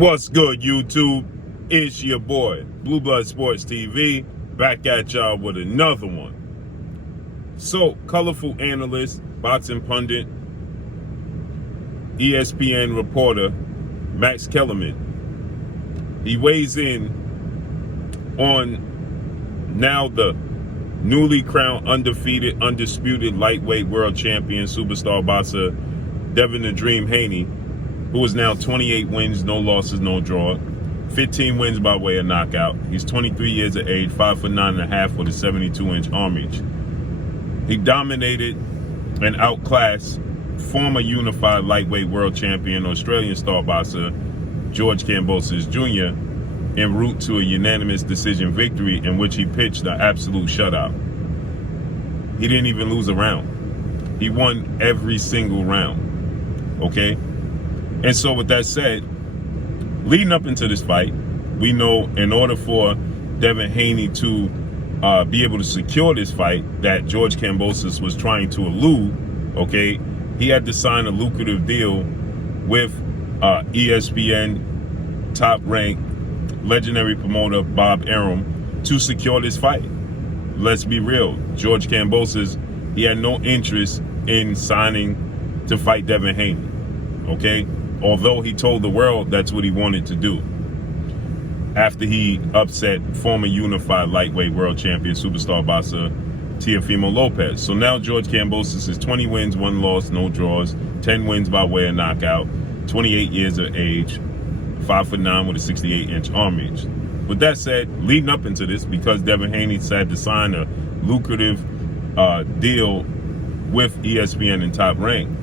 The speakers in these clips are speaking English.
What's good, YouTube? It's your boy, Blue Blood Sports TV, back at y'all with another one. So, colorful analyst, boxing pundit, ESPN reporter, Max Kellerman. He weighs in on now the newly crowned undefeated, undisputed lightweight world champion, superstar boxer, Devin the Dream Haney, who is now 28 wins, no losses, no draw, 15 wins by way of knockout. He's 23 years of age, 5'9.5" with a 72-inch arm reach. He dominated and outclassed former unified lightweight world champion, Australian star boxer George Kambosos Jr. en route to a unanimous decision victory in which he pitched an absolute shutout. He didn't even lose a round. He won every single round, okay? And so with that said, leading up into this fight, we know in order for Devin Haney to be able to secure this fight that George Kambosos was trying to elude, okay, he had to sign a lucrative deal with ESPN top-ranked legendary promoter Bob Arum to secure this fight. Let's be real, George Kambosos, he had no interest in signing to fight Devin Haney, okay? Although he told the world that's what he wanted to do after he upset former unified lightweight world champion superstar boxer Teofimo Lopez. So now George Kambosos is 20 wins, 1 loss, no draws, 10 wins by way of knockout, 28 years of age, 5'9" with a 68-inch arm reach. With that said, leading up into this, because Devin Haney had to sign a lucrative deal with ESPN and Top Rank,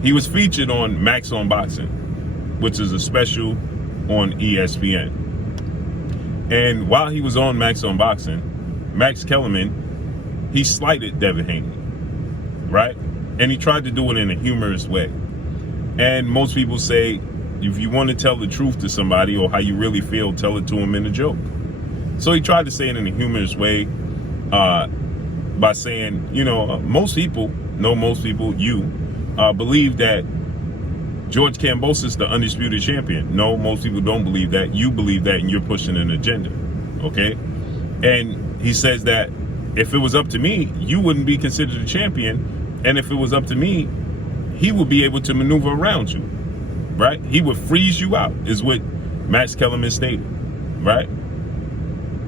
he was featured on Max on Boxing, which is a special on ESPN. And while he was on Max on Boxing, Max Kellerman, he slighted Devin Haney, right? And he tried to do it in a humorous way. And most people say, if you want to tell the truth to somebody or how you really feel, tell it to him in a joke. So he tried to say it in a humorous way by saying, you know, most people, you, believe that George Kambosos is the undisputed champion. No, most people don't believe that. You believe that, and you're pushing an agenda, okay? And he says that if it was up to me, you wouldn't be considered a champion, and if it was up to me, he would be able to maneuver around you, right? He would freeze you out, is what Max Kellerman stated, right?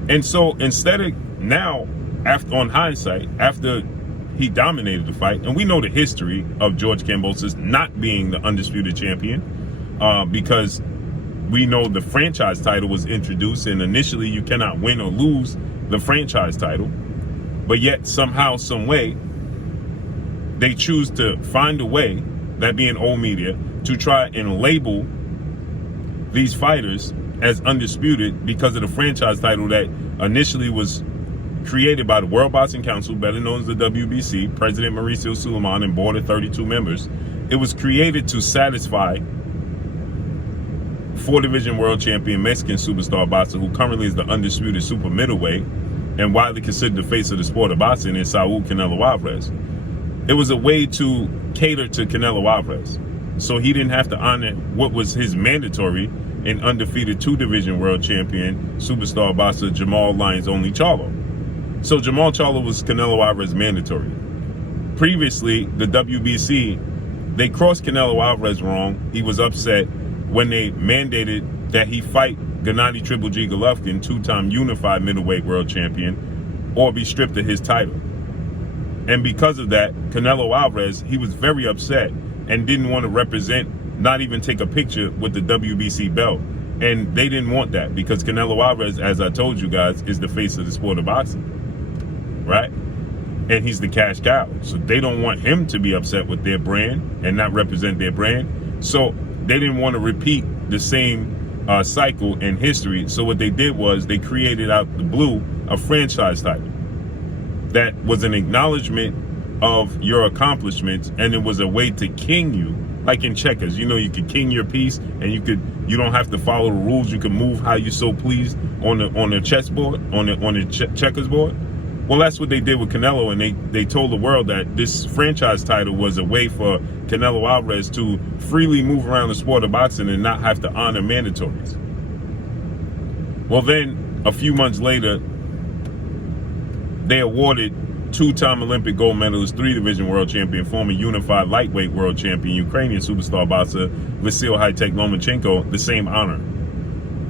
And so instead of now, after on hindsight, after he dominated the fight, and we know the history of George Kambosos not being the undisputed champion, because we know the franchise title was introduced, and initially you cannot win or lose the franchise title, but yet somehow, some way, they choose to find a way, that being old media, to try and label these fighters as undisputed because of the franchise title that initially was created by the World Boxing Council, better known as the WBC, President Mauricio Suleiman, and board of 32 members. It was created to satisfy 4-division world champion Mexican superstar boxer who currently is the undisputed super middleweight and widely considered the face of the sport of boxing, is Saul Canelo Alvarez. It was a way to cater to Canelo Alvarez, so he didn't have to honor what was his mandatory and undefeated 2-division world champion superstar boxer Jamal Lyons Only Charlo. So Jamal Charlo was Canelo Alvarez mandatory. Previously, the WBC, they crossed Canelo Alvarez wrong. He was upset when they mandated that he fight Gennady Triple G Golovkin, 2-time unified middleweight world champion, or be stripped of his title. And because of that, Canelo Alvarez, he was very upset and didn't want to represent, not even take a picture with the WBC belt. And they didn't want that because Canelo Alvarez, as I told you guys, is the face of the sport of boxing, right? And he's the cash cow. So they don't want him to be upset with their brand and not represent their brand. So they didn't want to repeat the same cycle in history. So what they did was they created out the blue a franchise title that was an acknowledgement of your accomplishments, and it was a way to king you, like in checkers. You know, you could king your piece, and you don't have to follow the rules. You can move how you so please on the chessboard, on the checkers board. Well, that's what they did with Canelo, and they told the world that this franchise title was a way for Canelo Alvarez to freely move around the sport of boxing and not have to honor mandatories. Well, then, a few months later, they awarded two-time Olympic gold medalist, three-division world champion, former unified lightweight world champion, Ukrainian superstar boxer Vasyl High-Tech Lomachenko the same honor.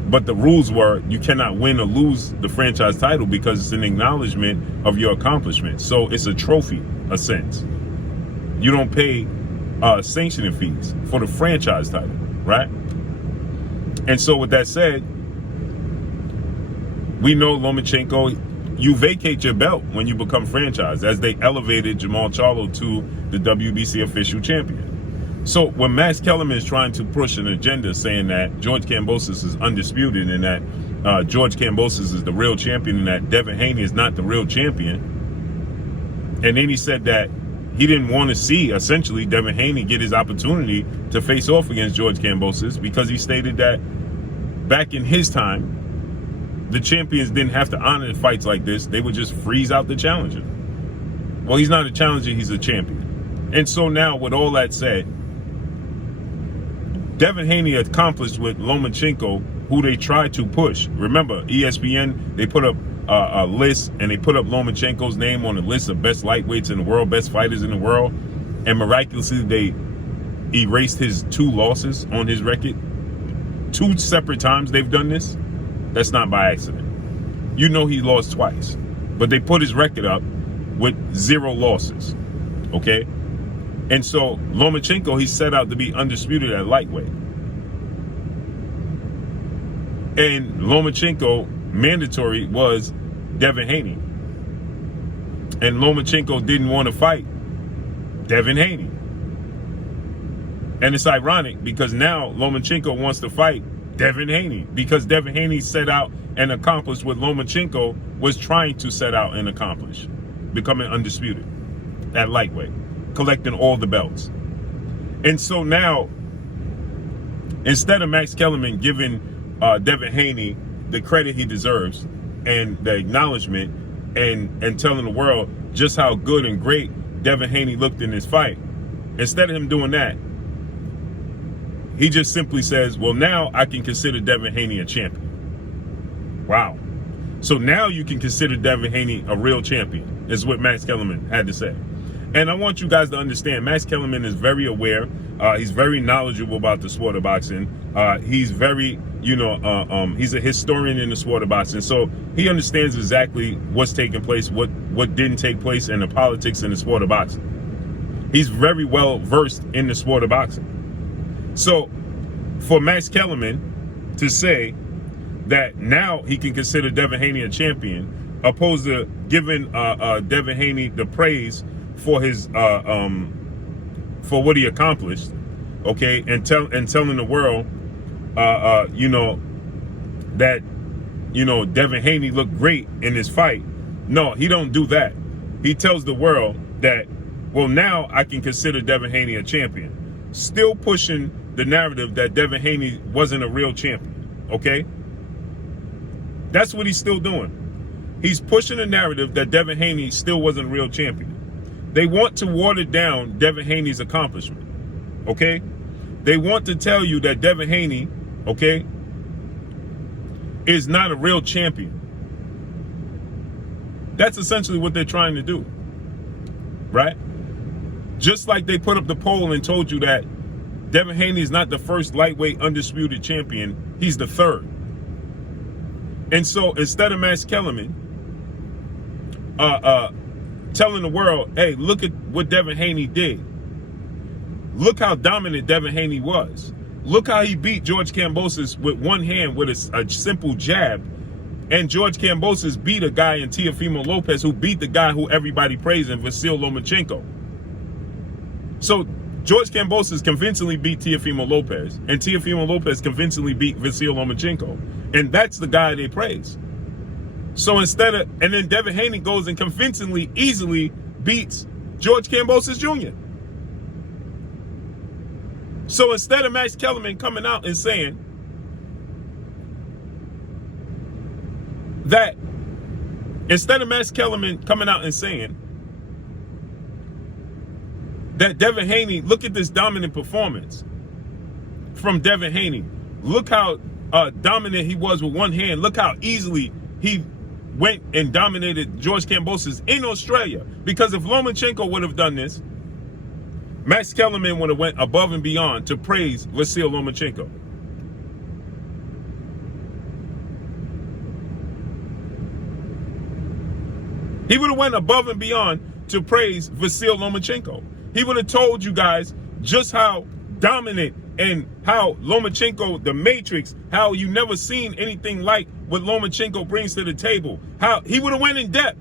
But the rules were you cannot win or lose the franchise title because it's an acknowledgement of your accomplishment. So it's a trophy, a sense. You don't pay sanctioning fees for the franchise title, right? And so with that said, we know Lomachenko, you vacate your belt when you become franchised, as they elevated Jamal Charlo to the WBC official champion. So when Max Kellerman is trying to push an agenda saying that George Kambosos is undisputed and that George Kambosos is the real champion and that Devin Haney is not the real champion, and then he said that he didn't want to see, essentially, Devin Haney get his opportunity to face off against George Kambosos because he stated that back in his time, the champions didn't have to honor fights like this. They would just freeze out the challenger. Well, he's not a challenger, he's a champion. And so now, with all that said, Devin Haney accomplished with Lomachenko, who they tried to push. Remember, ESPN, they put up a list, and they put up Lomachenko's name on the list of best lightweights in the world, best fighters in the world, and miraculously they erased his 2 losses on his record. 2 separate times they've done this. That's not by accident. You know he lost twice, but they put his record up with 0 losses, okay? And so Lomachenko, he set out to be undisputed at lightweight. And Lomachenko, mandatory was Devin Haney. And Lomachenko didn't want to fight Devin Haney. And it's ironic because now Lomachenko wants to fight Devin Haney because Devin Haney set out and accomplished what Lomachenko was trying to set out and accomplish, becoming undisputed at lightweight, collecting all the belts. And so now, instead of Max Kellerman giving Devin Haney the credit he deserves and the acknowledgement and telling the world just how good and great Devin Haney looked in his fight, instead of him doing that, he just simply says, well, now I can consider Devin Haney a champion. Wow. So now you can consider Devin Haney a real champion, is what Max Kellerman had to say. And I want you guys to understand, Max Kellerman is very aware. He's very knowledgeable about the sport of boxing. He's very, he's a historian in the sport of boxing. So he understands exactly what's taking place, what didn't take place, and the politics in the sport of boxing. He's very well versed in the sport of boxing. So for Max Kellerman to say that now he can consider Devin Haney a champion, opposed to giving Devin Haney the praise for his for what he accomplished, okay, and telling the world, that Devin Haney looked great in his fight. No, he don't do that. He tells the world that, well, now I can consider Devin Haney a champion, still pushing the narrative that Devin Haney wasn't a real champion, okay? That's what he's still doing. He's pushing the narrative that Devin Haney still wasn't a real champion. They want to water down Devin Haney's accomplishment, okay? They want to tell you that Devin Haney, okay, is not a real champion. That's essentially what they're trying to do, right? Just like they put up the poll and told you that Devin Haney is not the first lightweight undisputed champion, he's the third. And so instead of Max Kellerman telling the world, hey, look at what Devin Haney did. Look how dominant Devin Haney was. Look how he beat George Kambosos with one hand with a simple jab. And George Kambosos beat a guy in Teofimo Lopez who beat the guy who everybody praised in Vasyl Lomachenko. So George Kambosos convincingly beat Teofimo Lopez, and Teofimo Lopez convincingly beat Vasyl Lomachenko. And that's the guy they praise. So and then Devin Haney goes and convincingly, easily beats George Kambosos Jr. So instead of Max Kellerman coming out and saying Instead of Max Kellerman coming out and saying that Devin Haney, look at this dominant performance from Devin Haney. Look how dominant he was with one hand. Look how easily he went and dominated George Kambosos in Australia. Because if Lomachenko would have done this, Max Kellerman would have went above and beyond to praise Vasyl Lomachenko. He would have went above and beyond to praise Vasyl Lomachenko. He would have told you guys just how dominant and how Lomachenko, the Matrix, how you never seen anything like what Lomachenko brings to the table. How he would have went in depth.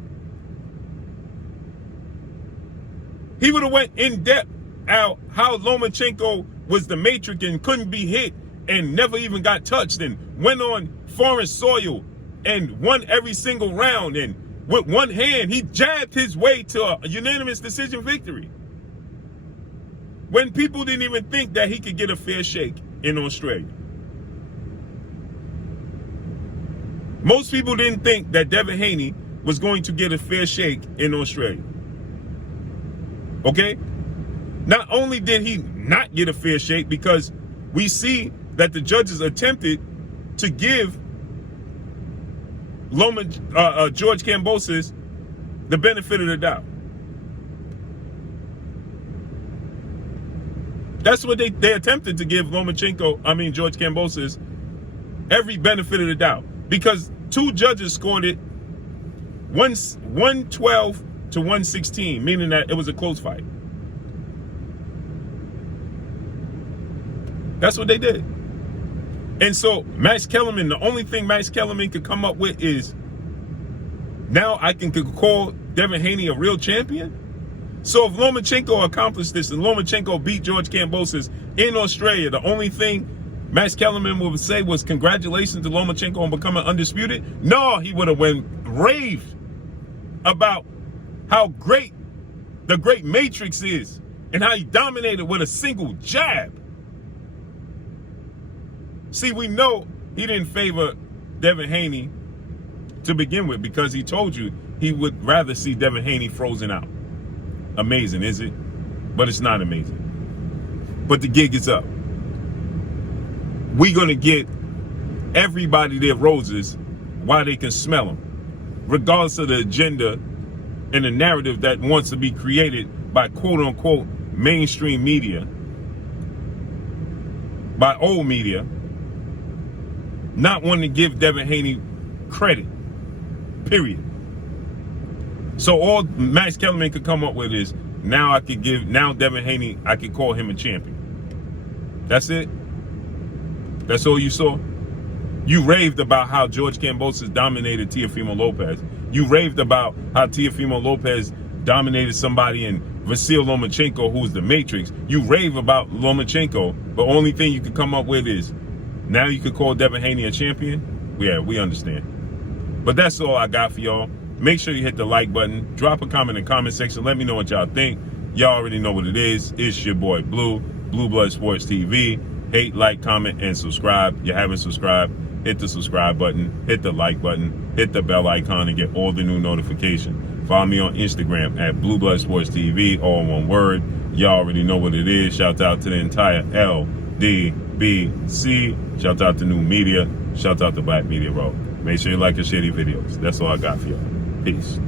He would have went in depth how Lomachenko was the Matrix and couldn't be hit and never even got touched and went on foreign soil and won every single round, and with one hand he jabbed his way to a unanimous decision victory. When people didn't even think that he could get a fair shake in Australia. Most people didn't think that Devin Haney was going to get a fair shake in Australia. Okay? Not only did he not get a fair shake, because we see that the judges attempted to give George Kambosos the benefit of the doubt. That's what they attempted to give George Kambosos every benefit of the doubt, because two judges scored it 112 to 116, meaning that it was a close fight. That's what they did. And so Max Kellerman, the only thing Max Kellerman could come up with is, now I can call Devin Haney a real champion. So if Lomachenko accomplished this and Lomachenko beat George Kambosos in Australia, the only thing Max Kellerman would say was congratulations to Lomachenko on becoming undisputed? No, he would have raved about how great the great Matrix is and how he dominated with a single jab. See, we know he didn't favor Devin Haney to begin with, because he told you he would rather see Devin Haney frozen out. Amazing, is it? But it's not amazing. But the gig is up. We're going to get everybody their roses while they can smell them, regardless of the agenda and the narrative that wants to be created by quote-unquote mainstream media, by old media, not wanting to give Devin Haney credit, period. So all Max Kellerman could come up with is, now Devin Haney, I could call him a champion. That's it. That's all you saw. You raved about how George Kambosos dominated Teofimo Lopez. You raved about how Teofimo Lopez dominated somebody in Vasyl Lomachenko, who's the Matrix. You rave about Lomachenko, but only thing you could come up with is, now you could call Devin Haney a champion? Yeah, we understand. But that's all I got for y'all. Make sure you hit the like button. Drop a comment in the comment section. Let me know what y'all think. Y'all already know what it is. It's your boy Blue, Blue Blood Sports TV. Hate, like, comment, and subscribe. If you haven't subscribed, hit the subscribe button, hit the like button, hit the bell icon, and get all the new notifications. Follow me on Instagram at Blue Blood Sports TV, all one word. Y'all already know what it is. Shout out to the entire LDBC. Shout out to New Media. Shout out to Black Media Road. Make sure you like and share these videos. That's all I got for y'all. Peace.